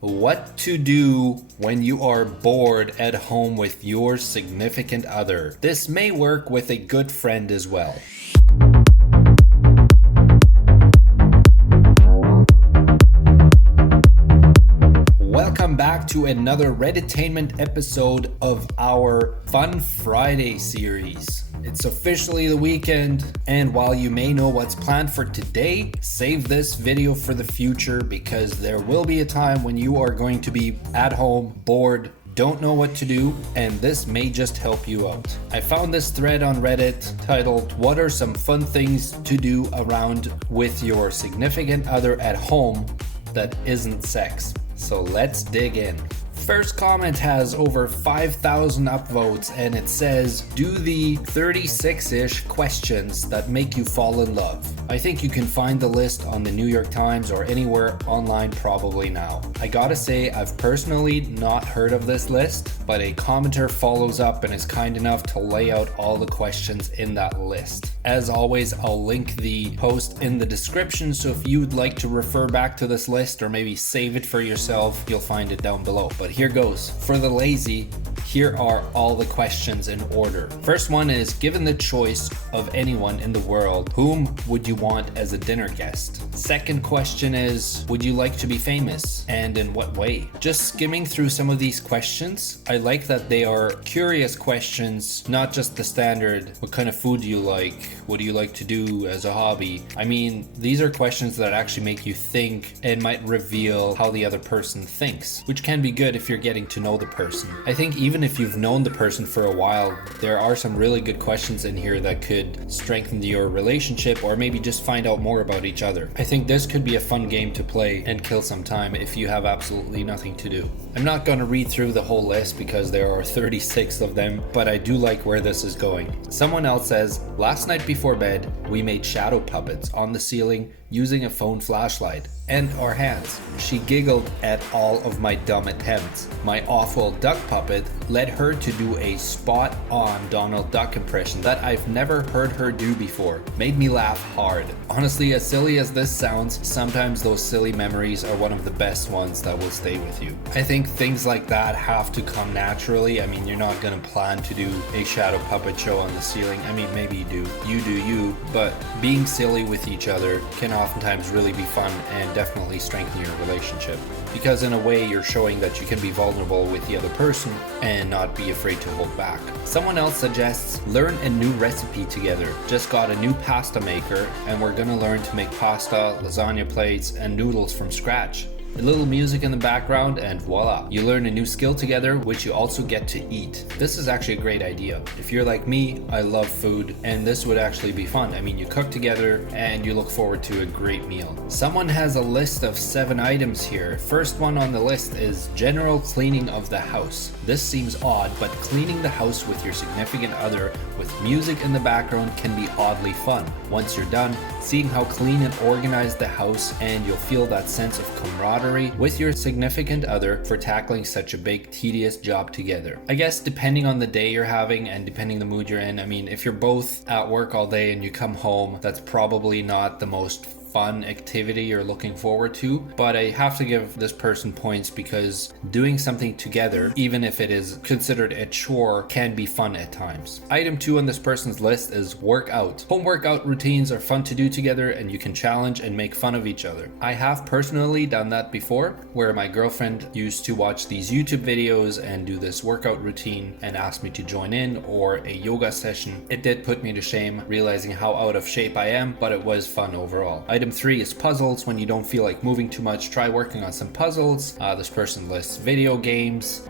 What to do when you are bored at home with your significant other. This may work with a good friend as well. Welcome back to another Redditainment episode of our Fun Friday series. It's officially the weekend, and while you may know what's planned for today, save this video for the future because there will be a time when you are going to be at home, bored, don't know what to do, and this may just help you out. I found this thread on Reddit titled, "What are some fun things to do around with your significant other at home that isn't sex?" So let's dig in. First comment has over 5,000 upvotes and it says, do the 36-ish questions that make you fall in love. I think you can find the list on the New York Times or anywhere online probably now. I gotta say, I've personally not heard of this list, but a commenter follows up and is kind enough to lay out all the questions in that list. As always, I'll link the post in the description, so if you'd like to refer back to this list or maybe save it for yourself, you'll find it down below. But here goes. For the lazy, here are all the questions in order. First one is, given the choice of anyone in the world, whom would you want as a dinner guest? Second question is, would you like to be famous, and in what way? Just skimming through some of these questions, I like that they are curious questions, not just the standard, what kind of food do you like? What do you like to do as a hobby? I mean, these are questions that actually make you think and might reveal how the other person thinks, which can be good if you're getting to know the person. I think even if you've known the person for a while, there are some really good questions in here that could strengthen your relationship or maybe just find out more about each other. I think this could be a fun game to play and kill some time if you have absolutely nothing to do. I'm not going to read through the whole list because there are 36 of them, but I do like where this is going. Someone else says, last night before bed, we made shadow puppets on the ceiling using a phone flashlight and our hands. She giggled at all of my dumb attempts. My awful duck puppet led her to do a spot-on Donald Duck impression that I've never heard her do before. Made me laugh hard. Honestly, as silly as this sounds, sometimes those silly memories are one of the best ones that will stay with you. I think things like that have to come naturally. I mean, you're not gonna plan to do a shadow puppet show on the ceiling. I mean, maybe you do you, but being silly with each other can oftentimes really be fun and definitely strengthen your relationship, because in a way you're showing that you can be vulnerable with the other person and not be afraid to hold back. Someone else suggests learn a new recipe together. Just got a new pasta maker and we're gonna learn to make pasta, lasagna plates, and noodles from scratch. A little music in the background and voila, you learn a new skill together, which you also get to eat. This is actually a great idea. If you're like me, I love food, and this would actually be fun. I mean, you cook together and you look forward to a great meal. Someone has a list of 7 items here. First one on the list is general cleaning of the house. This seems odd, but cleaning the house with your significant other with music in the background can be oddly fun. Once you're done, seeing how clean and organized the house, and you'll feel that sense of camaraderie with your significant other for tackling such a big, tedious job together. I guess depending on the day you're having and depending the mood you're in, I mean, if you're both at work all day and you come home, that's probably not the most fun activity you're looking forward to, but I have to give this person points because doing something together, even if it is considered a chore, can be fun at times. Item 2 on this person's list is work out. Home workout routines are fun to do together and you can challenge and make fun of each other. I have personally done that before, where my girlfriend used to watch these YouTube videos and do this workout routine and asked me to join in, or a yoga session. It did put me to shame, realizing how out of shape I am, but it was fun overall. Item 3 is puzzles. When you don't feel like moving too much, try working on some puzzles. This person lists video games,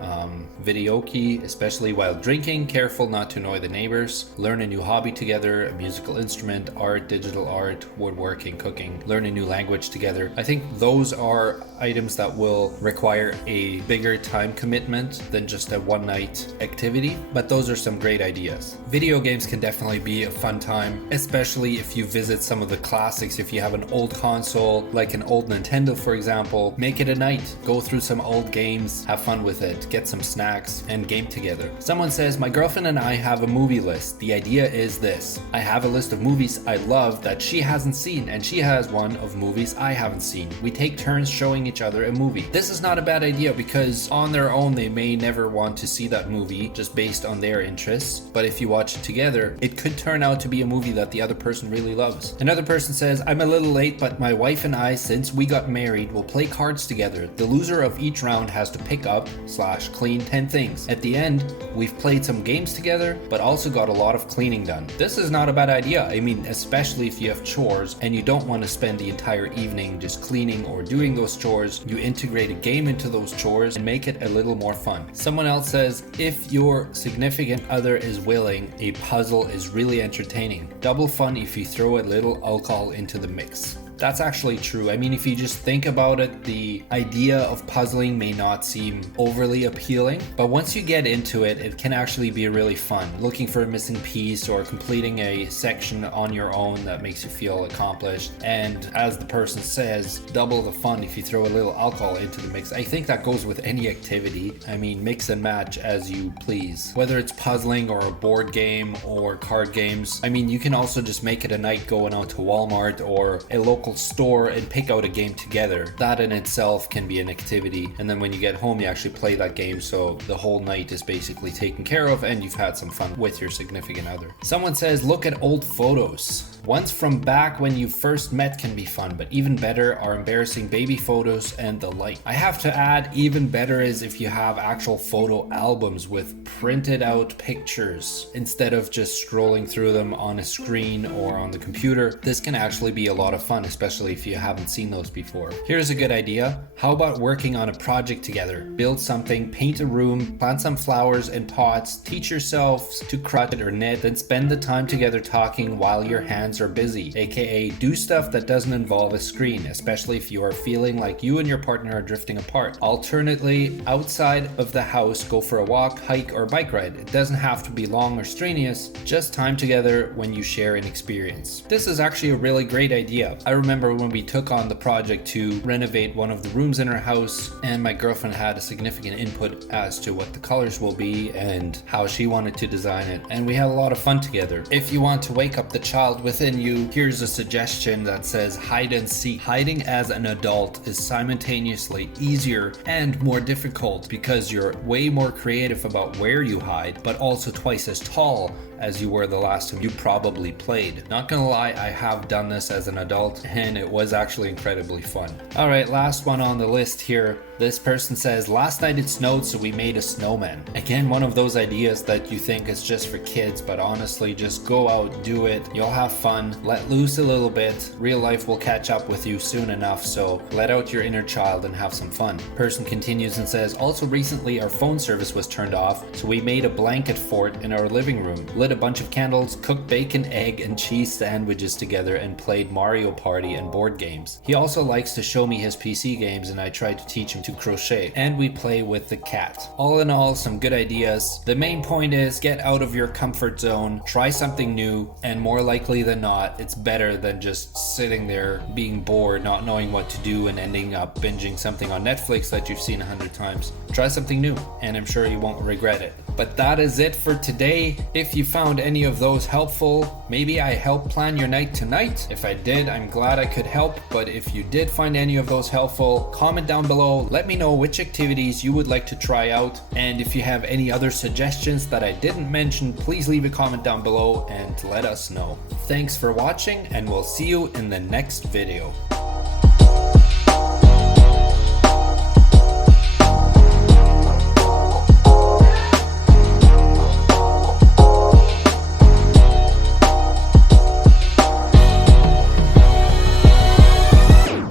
videoke, especially while drinking. Careful not to annoy the neighbors. Learn a new hobby together, a musical instrument, art, digital art, woodworking, cooking. Learn a new language together. I think those are items that will require a bigger time commitment than just a one-night activity, but those are some great ideas. Video games can definitely be a fun time, especially if you visit some of the classics. If you have an an old console, like an old Nintendo for example. Make it a night, go through some old games, have fun with it, get some snacks, and game together. Someone says, my girlfriend and I have a movie list. The idea is this: I have a list of movies I love that she hasn't seen, and she has one of movies I haven't seen. We take turns showing each other a movie. This is not a bad idea because on their own they may never want to see that movie just based on their interests, but if you watch it together, it could turn out to be a movie that the other person really loves. Another person says, I'm a little late, but my wife and I, since we got married, will play cards together. The loser of each round has to pick up / clean 10 things. At the end, we've played some games together, but also got a lot of cleaning done. This is not a bad idea. I mean, especially if you have chores and you don't want to spend the entire evening just cleaning or doing those chores, you integrate a game into those chores and make it a little more fun. Someone else says, if your significant other is willing, a puzzle is really entertaining. Double fun if you throw a little alcohol into the mix. That's actually true. I mean, if you just think about it, the idea of puzzling may not seem overly appealing, but once you get into it, it can actually be really fun. Looking for a missing piece or completing a section on your own that makes you feel accomplished. And as the person says, double the fun if you throw a little alcohol into the mix. I think that goes with any activity. I mean, mix and match as you please. Whether it's puzzling or a board game or card games, I mean, you can also just make it a night going out to Walmart or a local store and pick out a game together. That in itself can be an activity, and then when you get home you actually play that game, so the whole night is basically taken care of and you've had some fun with your significant other. Someone says, look at old photos. Ones from back when you first met can be fun, but even better are embarrassing baby photos and the like. I have to add, even better is if you have actual photo albums with printed out pictures instead of just scrolling through them on a screen or on the computer. This can actually be a lot of fun, especially if you haven't seen those before. Here's a good idea. How about working on a project together? Build something, paint a room, plant some flowers and pots, teach yourselves to crochet or knit, then spend the time together talking while your hands are busy, aka do stuff that doesn't involve a screen, especially if you are feeling like you and your partner are drifting apart. Alternately, outside of the house, go for a walk, hike, or bike ride. It doesn't have to be long or strenuous, just time together when you share an experience. This is actually a really great idea. I remember when we took on the project to renovate one of the rooms in our house, and my girlfriend had a significant input as to what the colors will be and how she wanted to design it, and we had a lot of fun together. If you want to wake up the child within you, here's a suggestion that says hide and seek. Hiding as an adult is simultaneously easier and more difficult because you're way more creative about where you hide, but also twice as tall as you were the last time you probably played. Not gonna lie, I have done this as an adult and it was actually incredibly fun. Alright, last one on the list here. This person says, last night it snowed, so we made a snowman. Again, one of those ideas that you think is just for kids, but honestly, just go out, do it. You'll have fun, let loose a little bit. Real life will catch up with you soon enough, so let out your inner child and have some fun. Person continues and says, also recently our phone service was turned off, so we made a blanket fort in our living room. Lit a bunch of candles, cooked bacon, egg, and cheese sandwiches together, and played Mario Party and board games. He also likes to show me his PC games, and I try to teach him to crochet, and we play with the cat. All in all, some good ideas. The main point is get out of your comfort zone, try something new, and more likely than not, it's better than just sitting there being bored, not knowing what to do, and ending up binging something on Netflix that you've seen 100 times. Try something new, and I'm sure you won't regret it. But that is it for today. If you found any of those helpful, maybe I helped plan your night tonight. If I did, I'm glad I could help. But if you did find any of those helpful, comment down below. Let me know which activities you would like to try out. And if you have any other suggestions that I didn't mention, please leave a comment down below and let us know. Thanks for watching, and we'll see you in the next video.